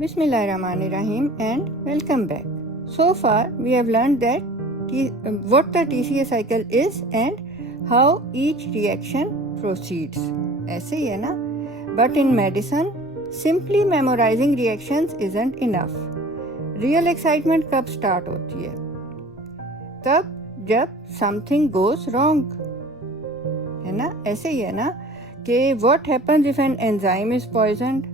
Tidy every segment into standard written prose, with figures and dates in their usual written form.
Bismillahirrahmanirrahim and welcome back. So far we have learned that what the TCA cycle is and how each reaction proceeds. ऐसे ही है ना? But in medicine, simply memorizing reactions isn't enough. Real excitement कब start होती है? तब जब something goes wrong. है ना? ऐसे ही है ना कि what happens if an enzyme is poisoned?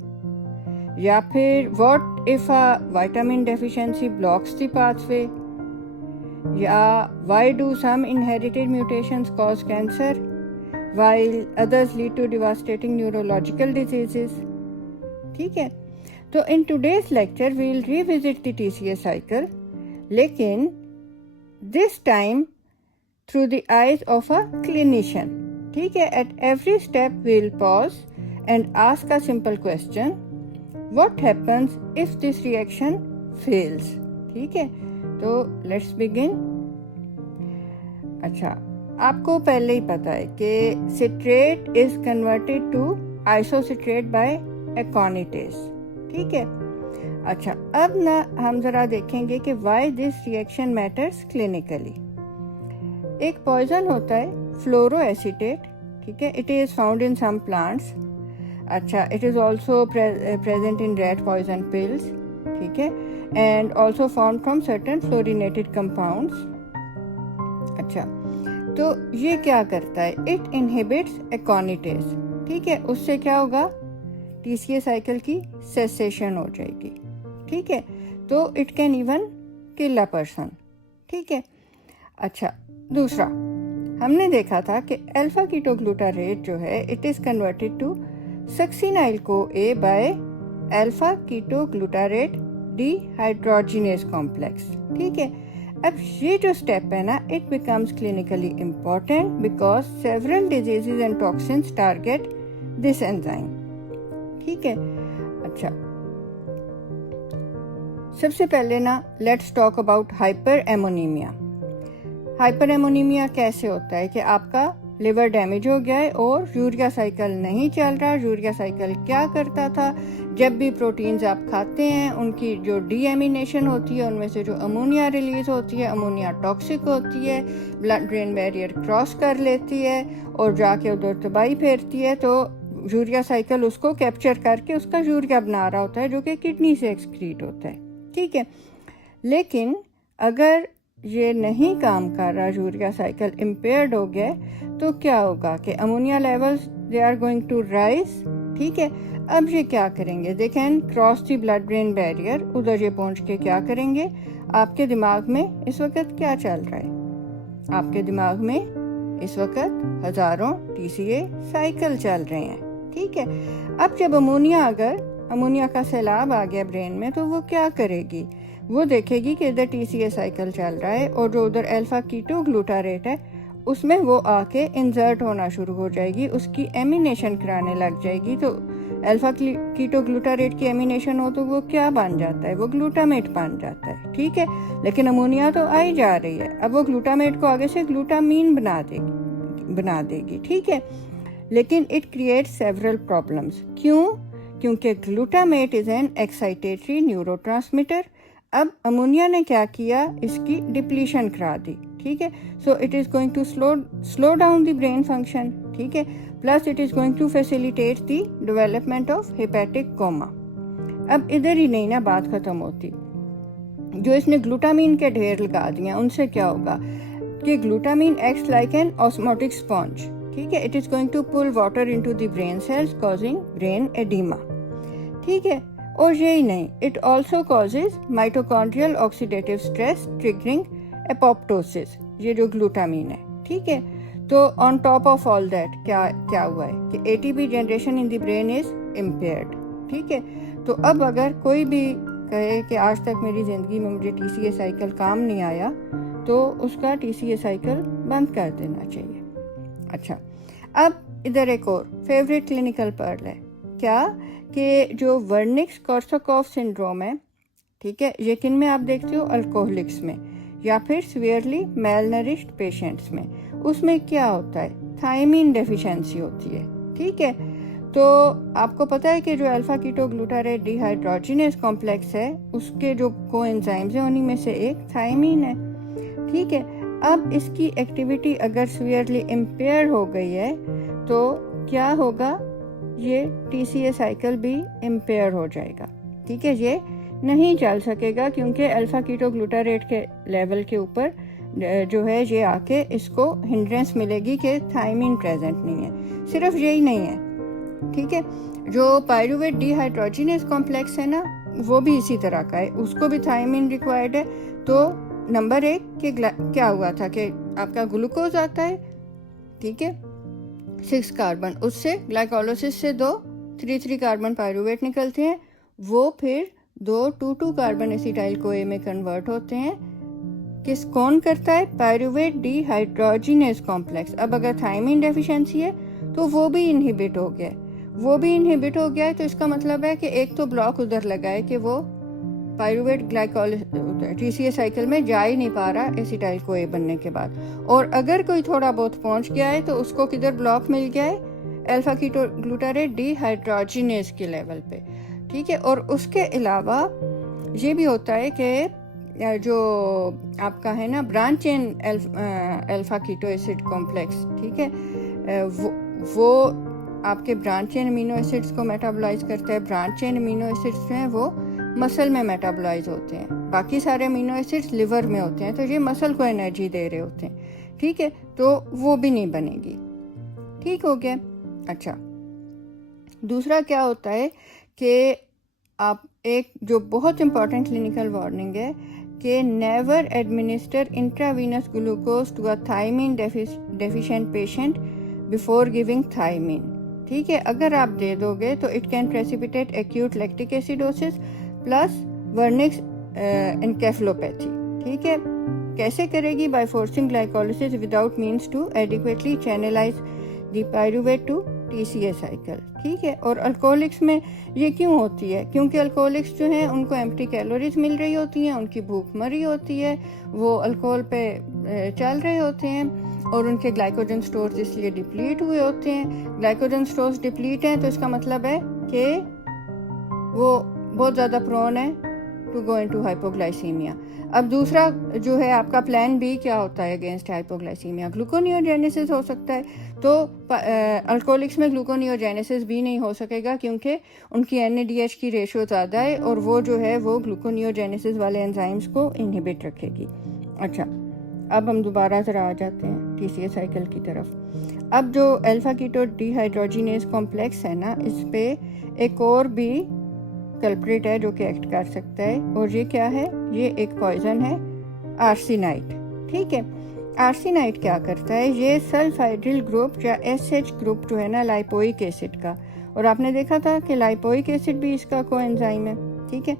या फिर what if a vitamin deficiency blocks the pathway? या why do some inherited mutations cause cancer while others lead to devastating neurological diseases? ठीक है, तो in today's lecture we will revisit the TCA cycle, लेकिन this time through the eyes of a clinician. ठीक है, at every step we will pause and ask a simple question. What happens if this reaction fails? ठीक है, तो let's begin. अच्छा, आपको पहले ही पता है कि citrate is converted to isocitrate by aconitase. ठीक है, अच्छा, अब ना हम ज़रा देखेंगे कि why this reaction matters clinically. एक पॉइजन होता है फ्लोरोएसीटेट. ठीक है, it is found in some plants. अच्छा, it is also present in rat poison pills. ठीक है, and also formed from certain fluorinated compounds. अच्छा, तो ये क्या करता है? It inhibits aconitase. ठीक है, उससे क्या होगा? TCA साइकिल की सेसेशन हो जाएगी. ठीक है, तो it can even kill a person. ठीक है, अच्छा, दूसरा हमने देखा था कि अल्फा कीटोग्लूटारेट जो है it is converted to succinyl CoA by alpha ketoglutarate dehydrogenase complex. ठीक है, अब ये जो स्टेप है ना, it becomes clinically important because several diseases and toxins target this enzyme. ठीक है, अच्छा, सबसे पहले ना let's talk about hyperammonaemia. Hyperammonaemia कैसे होता है कि आपका लिवर डैमेज हो गया है और यूरिया साइकिल नहीं चल रहा. यूरिया साइकिल क्या करता था? जब भी प्रोटीन्स आप खाते हैं उनकी जो डीएमिनेशन होती है उनमें से जो अमोनिया रिलीज होती है, अमोनिया टॉक्सिक होती है, ब्लड ब्रेन बैरियर क्रॉस कर लेती है और जाके उधर तबाही फेरती है. तो यूरिया साइकिल उसको कैप्चर करके उसका यूरिया बना रहा होता है जो कि किडनी से एक्सक्रीट होता है. ठीक है, लेकिन अगर ये नहीं काम कर रहा, यूरिया साइकिल इम्पेयर्ड हो गया, तो क्या होगा कि ammonia levels they are going to rise. ठीक है, अब ये क्या करेंगे? They can cross the blood brain barrier. उधर ये पहुंच के क्या करेंगे? आपके दिमाग में इस वक्त क्या चल रहा है? आपके दिमाग में इस वक्त हजारों TCA साइकिल चल रहे हैं. ठीक है, अब जब अमोनिया का सैलाब आ गया ब्रेन में, तो वो क्या करेगी? वो देखेगी कि इधर TCA साइकिल चल रहा है और जो उधर अल्फा कीटोग्लूटारेट है उसमें वो आके इंसर्ट होना शुरू हो जाएगी, उसकी एमिनेशन कराने लग जाएगी. तो अल्फा कीटोग्लूटारेट की एमिनेशन हो तो वो क्या बन जाता है? वो ग्लूटामेट बन जाता है. ठीक है, लेकिन अमोनिया तो आई जा रही है, अब वो ग्लूटामेट को आगे से ग्लूटामीन बना देगी. ठीक है, लेकिन इट क्रिएट सेवरल प्रॉब्लम्स. क्यों? क्योंकि glutamate is an excitatory neurotransmitter. अब अमोनिया ने क्या किया? इसकी डिप्लीशन करा दी. ठीक है, so it is going to slow down the brain function. ठीक है, plus it is going to facilitate the development of hepatic coma. अब इधर ही नहीं ना बात खत्म होती. जो इसने ग्लूटामीन के ढेर लगा दिए उनसे क्या होगा कि glutamine acts like an osmotic sponge. ठीक है, it is going to pull water into the brain cells causing brain oedema. ठीक है, और यही नहीं, it also causes mitochondrial oxidative stress triggering apoptosis. ये जो ग्लूटामीन है. ठीक है, तो on top of all that क्या हुआ है कि ATP generation in the brain is impaired. ठीक है, तो अब अगर कोई भी कहे कि आज तक मेरी ज़िंदगी में मुझे TCA साइकिल काम नहीं आया, तो उसका TCA साइकिल बंद कर देना चाहिए. अच्छा, अब इधर एक और फेवरेट क्लिनिकल पर्ल है. क्या कि जो वर्निक्स कोर्साकॉफ सिंड्रोम है. ठीक है, ये किन में आप देखते हो? अल्कोहलिक्स में या फिर सीवियरली मेलनरिश्ड पेशेंट्स में. उसमें क्या होता है? थायमीन डेफिशिएंसी होती है. ठीक है, तो आपको पता है कि जो alpha ketoglutarate dehydrogenase complex है उसके जो कोएंजाइम्स हैं उन्हीं में से एक थायमीन है। ठीक है, अब इसकी एक्टिविटी अगर सीवियरली इम्पेयर हो गई है तो क्या होगा, ये TCA साइकिल भी इम्पेयर हो जाएगा। ठीक है, ये नहीं चल सकेगा क्योंकि अल्फा कीटो ग्लूटारेट के लेवल के ऊपर जो है ये आके इसको हिंड्रेंस मिलेगी कि थायमीन प्रेजेंट नहीं है। सिर्फ यही नहीं है, ठीक है, जो पायरुवेट डिहाइड्रोजिनेज कॉम्प्लेक्स है ना वो भी इसी तरह का है, उसको भी थायमीन रिक्वायर्ड है। तो नंबर 1 के क्या हुआ था कि आपका ग्लूकोज आता है, ठीक है, 6 कार्बन, उससे ग्लाइकोलाइसिस से 2 3 कार्बन पायरुवेट निकलते हैं, वो फिर 2 2 कार्बन एसिटाइल कोए में कन्वर्ट होते हैं। कौन करता है? Pyruvate dehydrogenase complex. अब अगर थायमीन डेफिशिएंसी है तो वो भी इनहिबिट हो गया, वो भी इनहिबिट हो गया है। तो इसका मतलब है कि एक तो ब्लॉक उधर लगा है कि वो पायरुवेट ग्लाइकोलाइसिस TCA साइकिल में जा ही नहीं पा रहा एसिटाइल कोए बनने के बाद, और अगर कोई थोड़ा बहुत पहुंच गया है तो उसको किधर ब्लॉक मिल गया है? अल्फा कीटो ग्लूटारेट डिहाइड्रोजिनेज के लेवल पे। ठीक है, और उसके अलावा ये भी होता है कि जो आपका है ना branch chain alpha keto acid complex, ठीक है, वो आपके ब्रांच चेन अमीनो एसिड्स को मेटाबोलाइज करता है। ब्रांच चेन अमीनो एसिड्स जो हैं वो मसल में मेटाबोलाइज होते हैं, बाकी सारे अमीनो एसिड्स लिवर में होते हैं, तो ये मसल को एनर्जी दे रहे होते हैं। ठीक है, तो वो भी नहीं बनेगी। ठीक हो गया। अच्छा, दूसरा क्या होता है कि आप एक जो बहुत इंपॉर्टेंट क्लिनिकल वार्निंग है कि never administer intravenous glucose to a thiamine deficient patient before giving thiamine. ठीक है, अगर आप दे दोगे तो it can precipitate acute lactic acidosis plus Wernicke's encephalopathy. ठीक है, कैसे करेगी? By forcing glycolysis without means to adequately channelise the pyruvate to TCA cycle. ठीक है, और अल्कोहलिक्स में ये क्यों होती है? क्योंकि अल्कोहलिक्स जो हैं उनको एम्प्टी कैलोरीज मिल रही होती हैं, उनकी भूख मरी होती है, वो अल्कोहल पे चल रहे होते हैं और उनके ग्लाइकोजन स्टोर्स इसलिए डिप्लीट हुए होते हैं। ग्लाइकोजन स्टोर्स डिप्लीट हैं तो इसका मतलब है कि वो बहुत ज़्यादा प्रोन है टू गो इनटू हाइपोग्लाइसीमिया। अब दूसरा जो है आपका प्लान बी क्या होता है अगेंस्ट हाइपोग्लाइसीमिया? ग्लूकोनियोजेनेसिस हो सकता है। तो अल्कोहलिक्स में ग्लूकोनियोजेनेसिस भी नहीं हो सकेगा क्योंकि उनकी NADH की रेशियो ज़्यादा है और वो जो है वो ग्लूकोनियोजेनेसिस वाले एंजाइम्स को इनहिबिट रखेगी। अच्छा, अब हम दोबारा ज़रा आ जाते हैं TCA साइकिल की तरफ। अब जो अल्फा कीटो डिहाइड्रोजिनेज कॉम्प्लेक्स है ना, इस पे एक और भी कल्प्रिट है जो कि एक्ट कर सकता है, और ये क्या है? ये एक पॉइजन है, आर्सेनाइट। ठीक है, आर्सेनाइट क्या करता है? ये सल्फाइड्रिल ग्रुप या SH ग्रुप जो है ना लाइपोइक एसिड का, और आपने देखा था कि लाइपोइक एसिड भी इसका कोएंजाइम है। ठीक है,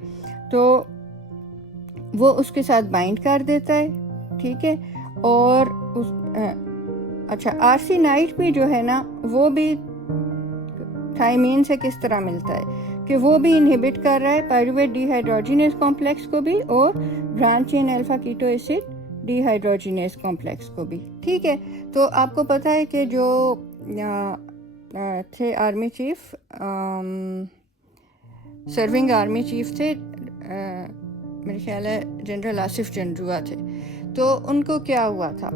तो वो उसके साथ बाइंड कर देता है। ठीक है, और अच्छा, आर्सेनाइट भी जो है ना वो भी थायमीन से किस तरह मिलता है कि वो भी इनहिबिट कर रहा है पायरुवेट डिहाइड्रोजिनेज कॉम्प्लेक्स को भी और branch chain alpha keto acid dehydrogenase complex को भी। ठीक है, तो आपको पता है कि जो थे army chief, serving army chief थे, मेरे ख्याल है जनरल आसिफ जंजुआ थे, तो उनको क्या हुआ था?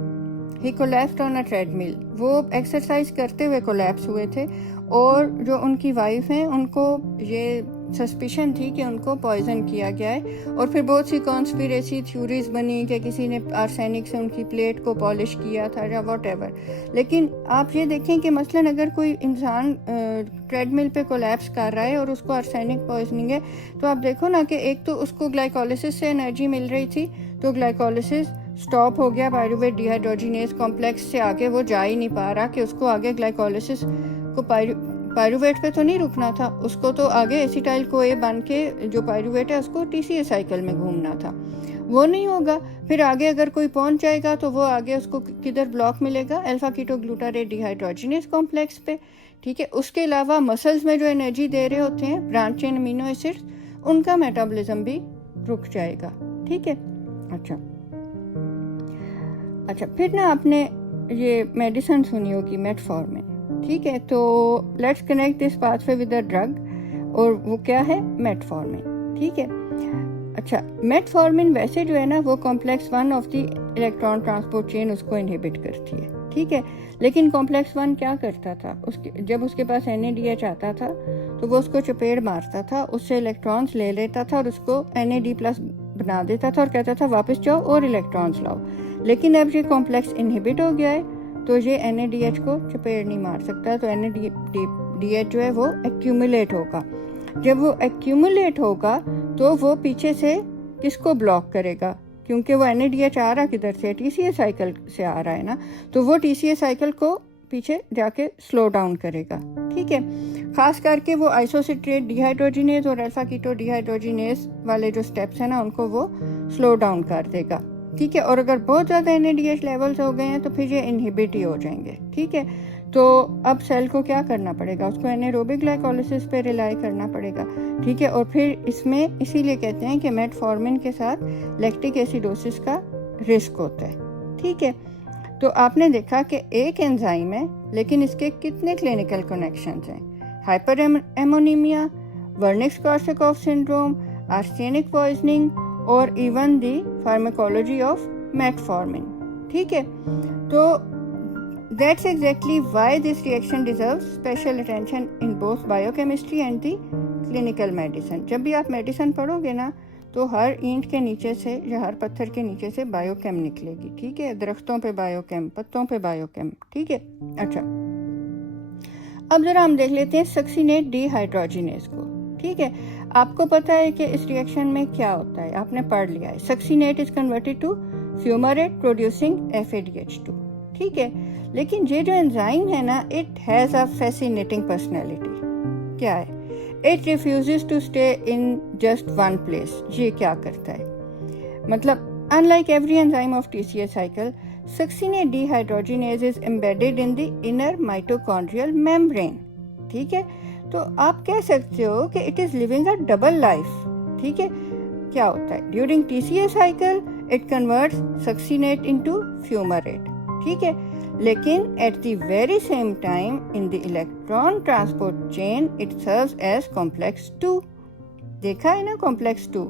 ही कोलैप्स्ड ऑन अ ट्रेडमिल। वो एक्सरसाइज करते हुए कोलैप्स हुए थे, और जो उनकी वाइफ हैं उनको ये सस्पिशन थी कि उनको पॉइजन किया गया है, और फिर बहुत सी कॉन्स्पिरेसी थ्योरीज बनी कि किसी ने आर्सेनिक से उनकी प्लेट को पॉलिश किया था या व्हाटएवर। लेकिन आप ये देखें कि मसलन अगर कोई इंसान ट्रेडमिल पे कोलैप्स कर रहा है और उसको आर्सेनिक पॉइजनिंग है, तो आप देखो ना कि एक तो उसको ग्लाइकोलाइसिस से एनर्जी मिल रही थी, तो ग्लाइकोलाइसिस स्टॉप हो गया, पायरुवेट डिहाइड्रोजिनेज कॉम्प्लेक्स से आगे वो जा ही नहीं पा रहा कि उसको आगे ग्लाइकोलाइसिस को पायरुवेट पे तो नहीं रुकना था, उसको तो आगे एसिटाइल कोए बन के जो पायरुवेट है उसको TCA साइकिल में घूमना था। वो नहीं होगा, फिर आगे अगर कोई पहुंच जाएगा तो वो आगे उसको किधर ब्लॉक मिलेगा? Alpha ketoglutarate dehydrogenase complex पे। ठीक है, उसके अलावा मसल्स में जो एनर्जी दे रहे होते हैं ब्रांच चेन अमीनो एसिड्स, उनका मेटाबॉलिज्म भी रुक जाएगा। ठीक है, अच्छा, फिर ना आपने ये मेडिसिन सुनी होगी मेटफॉर्मिन। ठीक है, तो let's connect this pathway with the drug, और वो क्या है, मेटफॉर्मिन। ठीक है, अच्छा, मेटफॉर्मिन वैसे जो है ना वो complex 1 of the electron transport chain उसको इनहिबिट करती है। ठीक है, लेकिन कॉम्प्लेक्स 1 क्या करता था, जब उसके पास NADH आता था तो वो उसको चपेड़ मारता था, उससे इलेक्ट्रॉन्स ले लेता था और उसको NAD+ बना देता था और कहता था वापस जाओ और इलेक्ट्रॉन्स लाओ। लेकिन अब ये कॉम्प्लेक्स इनहिबिट हो गया है तो ये NADH को चपेड़ नहीं मार सकता, तो NADH जो है वो एक्यूमुलेट होगा। जब वो एक्यूमुलेट होगा तो वो पीछे से किसको ब्लॉक करेगा, क्योंकि वो NADH आ रहा किधर से, TCA साइकिल से आ रहा है ना, तो वो TCA साइकिल को पीछे जाके स्लो डाउन करेगा। ठीक है, खास करके वो आइसोसिट्रेट डिहाइड्रोजिनेज और अल्फा कीटो डिहाइड्रोजिनेज वाले जो स्टेप्स हैं ना उनको वो स्लो डाउन कर देगा। ठीक है, और अगर बहुत ज़्यादा NADH लेवल्स हो गए हैं तो फिर ये इनहिबिट ही हो जाएंगे। ठीक है, तो अब सेल को क्या करना पड़ेगा, उसको एनारोबिक ग्लाइकोलिसिस पे रिलाई करना पड़ेगा। ठीक है, और फिर इसमें इसीलिए कहते हैं कि मेटफॉर्मिन के साथ लैक्टिक एसिडोसिस का रिस्क होता है। ठीक है, तो आपने देखा कि एक एंजाइम है लेकिन इसके कितने क्लिनिकल कनेक्शंस हैं, हाइपर एमोनीमिया, वर्निक्स-कॉर्सैकॉफ सिंड्रोम, आर्सेनिक पॉइजनिंग और even the pharmacology of metformin. ठीक है, तो that's exactly why this reaction deserves special attention in both biochemistry and the clinical medicine। जब भी आप मेडिसिन पढ़ोगे ना तो हर ईंट के नीचे से या हर पत्थर के नीचे से बायोकेम निकलेगी। ठीक है, दरख्तों पे बायोकेम, पत्तों पे बायोकेम। ठीक है, अच्छा, अब जरा हम देख लेते हैं सक्सीनेट डिहाइड्रोजिनेज को। ठीक है, आपको पता है कि इस रिएक्शन में क्या होता है, आपने पढ़ लिया है। Succinate is converted to fumarate producing FADH2। ठीक है, लेकिन ये जो एंजाइम है ना, it has a fascinating personality. क्या है, it refuses to stay in just one place. ये क्या करता है, मतलब unlike every enzyme of TCA cycle, succinate dehydrogenase is embedded in the inner mitochondrial membrane. ठीक है, तो आप कह सकते हो कि it is living a double life. ठीक है, क्या होता है, during TCA cycle it converts succinate into fumarate. ठीक है, लेकिन at the very same time in the electron transport chain it serves as complex 2। देखा है ना, कॉम्प्लेक्स 2।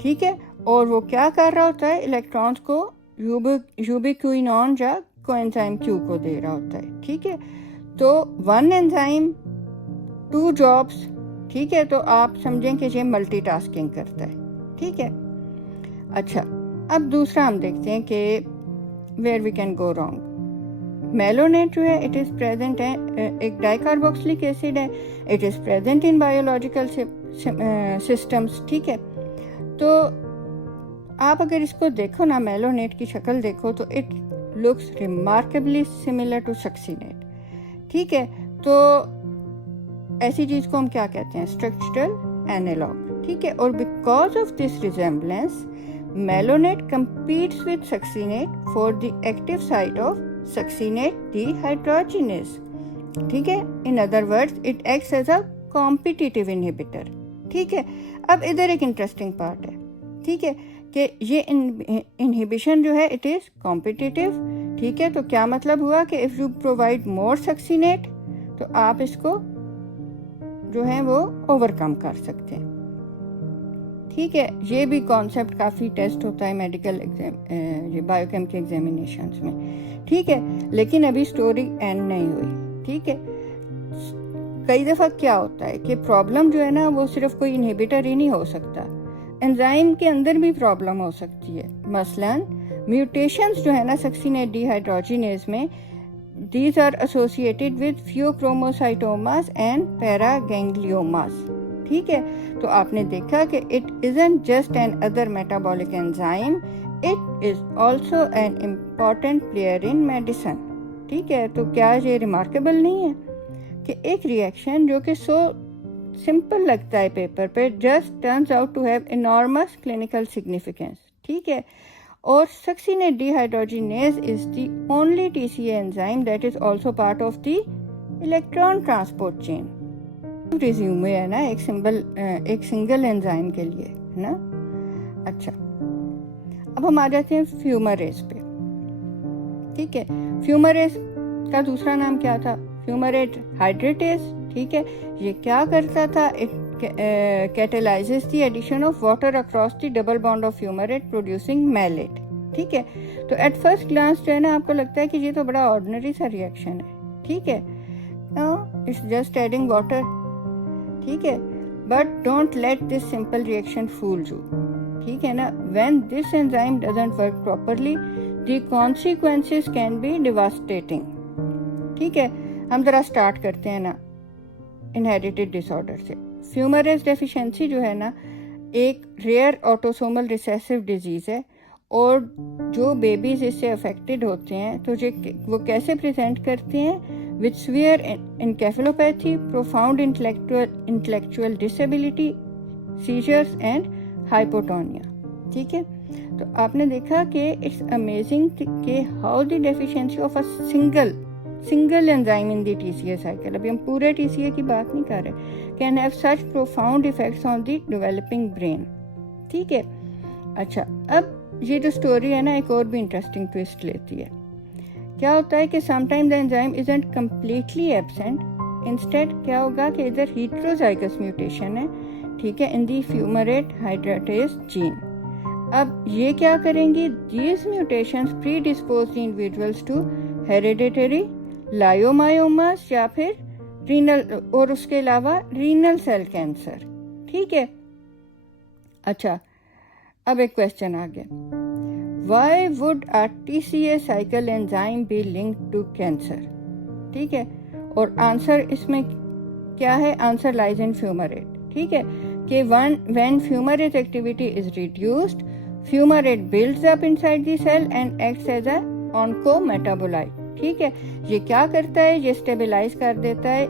ठीक है, और वो क्या कर रहा होता है, इलेक्ट्रॉन्स को यूबिक्विनोन या कोएंजाइम Q को दे रहा होता है। ठीक है, तो वन एंजाइम 2 जॉब्स। ठीक है, तो आप समझें कि ये मल्टीटास्किंग करता है। ठीक है, अच्छा, अब दूसरा हम देखते हैं कि where we can go wrong. Malonate जो है इट इज़ प्रेजेंट है, एक डाइकार्बोक्सिलिक एसिड है, it is present in biological systems. ठीक है, तो आप अगर इसको देखो ना, मेलोनेट की शक्ल देखो तो it looks remarkably similar to succinate. ठीक है, तो ऐसी चीज़ को हम क्या कहते हैं, स्ट्रक्चरल एनालॉग। ठीक है, और because of this resemblance malonate competes with succinate for the active site of succinate dehydrogenase। ठीक है, in other words it acts as a competitive inhibitor। ठीक है, अब इधर एक इंटरेस्टिंग पार्ट है। ठीक है, कि ये इनहिबिशन जो है इट इज कॉम्पिटिटिव। ठीक है, तो क्या मतलब हुआ कि if you provide more succinate तो आप इसको जो है वो ओवरकम कर सकते हैं। ठीक है, ये भी कॉन्सेप्ट काफ़ी टेस्ट होता है मेडिकल एग्जाम, ये बायोकेम के एग्जामिनेशंस में। ठीक है, लेकिन अभी स्टोरी एंड नहीं हुई। ठीक है, कई दफ़ा क्या होता है कि प्रॉब्लम जो है ना वो सिर्फ कोई इनहिबिटर ही नहीं हो सकता, एंजाइम के अंदर भी प्रॉब्लम हो सकती है। मसलन म्यूटेशंस जो है ना सक्सीनेट डिहाइड्रोजिनेज में, these are associated with few chromocytomas and paragangliomas। ठीक है, तो आपने देखा कि it isn't just an other metabolic enzyme, it is also an important player in medicine। ठीक है, तो क्या ये रिमार्केबल नहीं है कि एक रिएक्शन जो कि सो सिंपल लगता है पेपर पे, just turns out to have enormous clinical significance. ठीक है, और succinate dehydrogenase is the only TCA enzyme that is also part of the electron transport chain. Resume है ना एक सिंगल एंजाइम के लिए, है ना। अच्छा, अब हम आ जाते हैं फ्यूमरेज पे। ठीक है, फ्यूमरेज का दूसरा नाम क्या था, फ्यूमरेट हाइड्रेटेस, ठीक है। ये क्या करता था, it catalyzes the addition of water across the double bond of fumarate producing malate, ठीक है। तो एट फर्स्ट ग्लांस जो है ना आपको लगता है कि ये तो बड़ा ऑर्डिनरी सा रिएक्शन है, ठीक है, इट्स जस्ट एडिंग वाटर, ठीक है। But don't let this simple reaction fool you, ठीक है ना। When this enzyme doesn't work properly the consequences can be devastating, ठीक है। हम जरा स्टार्ट करते हैं ना इनहेरिटेड डिसऑर्डर से। फ्यूमरेज डेफिशिएंसी जो है ना एक रेयर ऑटोसोमल रिसेसिव डिजीज़ है, और जो बेबीज़ इससे अफेक्टेड होते हैं तो वो कैसे प्रेजेंट करते हैं, with severe encephalopathy, profound intellectual disability, seizures and hypotonia, ठीक है। तो आपने देखा कि इट्स अमेजिंग कि how the deficiency of a single enzyme in the TCA cycle, अभी हम पूरे टीसीए की बात नहीं कर रहे, can have such profound effects on the developing brain, ठीक है। अच्छा, अब ये जो स्टोरी है ना एक और भी इंटरेस्टिंग ट्विस्ट लेती है। क्या होता है कि sometime the enzyme isn't completely absent, instead क्या होगा कि इधर हेटेरोजाइगस म्यूटेशन है, ठीक है, इन दी फ्यूमरेट हाइड्रेटेस जीन। अब ये क्या करेंगी, these mutations predispose the individuals to hereditary leiomyomas या फिर रीनल, और उसके अलावा रीनल सेल कैंसर, ठीक है। अच्छा, अब एक क्वेश्चन आ गया, why would a TCA cycle enzyme be linked to cancer, ठीक है। और आंसर इसमें क्या है, आंसर लाइज इन फ्यूमरेट, ठीक है, कि when fumarate activity is reduced, fumarate builds up inside the cell and acts as a oncometabolite, ठीक है। ये क्या करता है, ये स्टेबलाइज कर देता है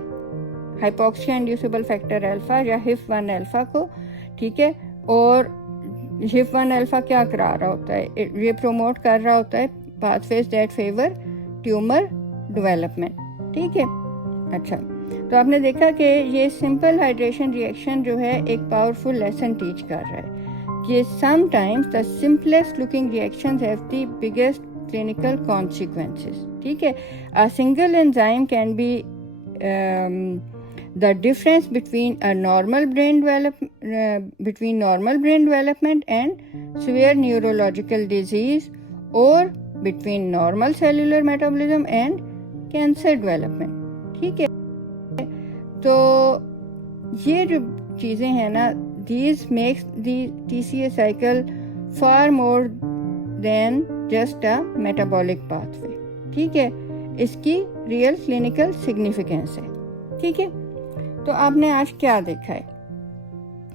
हाइपोक्सिया इंड्यूसिबल फैक्टर अल्फा या HIF-1 अल्फा को, ठीक है। और HIF-1 अल्फा क्या करा रहा होता है, ये प्रमोट कर रहा होता है pathways that favour tumour development, ठीक है। अच्छा, तो आपने देखा कि ये सिंपल हाइड्रेशन रिएक्शन जो है एक पावरफुल लेसन टीच कर रहा है कि sometimes the simplest looking reactions have the biggest clinical consequences, ठीक है। A single enzyme can be the difference between a normal brain development and severe neurological disease, or between normal cellular metabolism and cancer development, ठीक है। तो ये जो चीज़ें हैं ना, these makes the TCA cycle far more than just a metabolic pathway, ठीक है। इसकी रियल क्लिनिकल सिग्निफिकेंस है, ठीक है। तो आपने आज क्या देखा है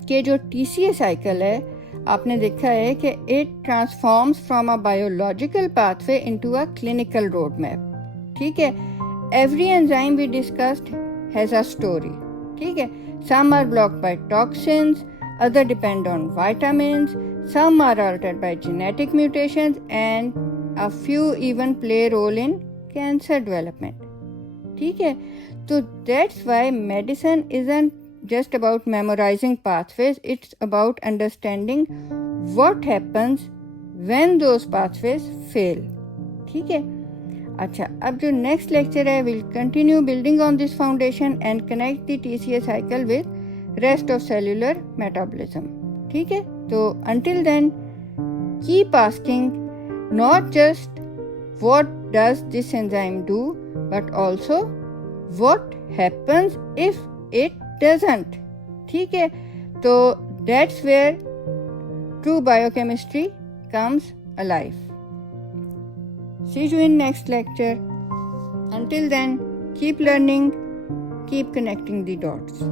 कि जो टीसीए साइकिल है, आपने देखा है कि it transforms from a biological pathway into a clinical road map, ठीक है। Every enzyme we discussed has a story, ठीक है। Some are blocked by toxins, other depend on vitamins, some are altered by genetic mutations, and a few even play a role in cancer development, ठीक है। तो that's why medicine isn't just about memorizing pathways, it's about understanding what happens when those pathways fail, ठीक है। अच्छा, अब जो next lecture है, we'll continue building on this foundation and connect the TCA cycle with rest of cellular metabolism, ठीक है। तो until then keep asking not just what does this enzyme do, but also what happens if it doesn't, ठीक है। तो that's where true biochemistry comes alive. See you in next lecture. Until then, keep learning, keep connecting the dots.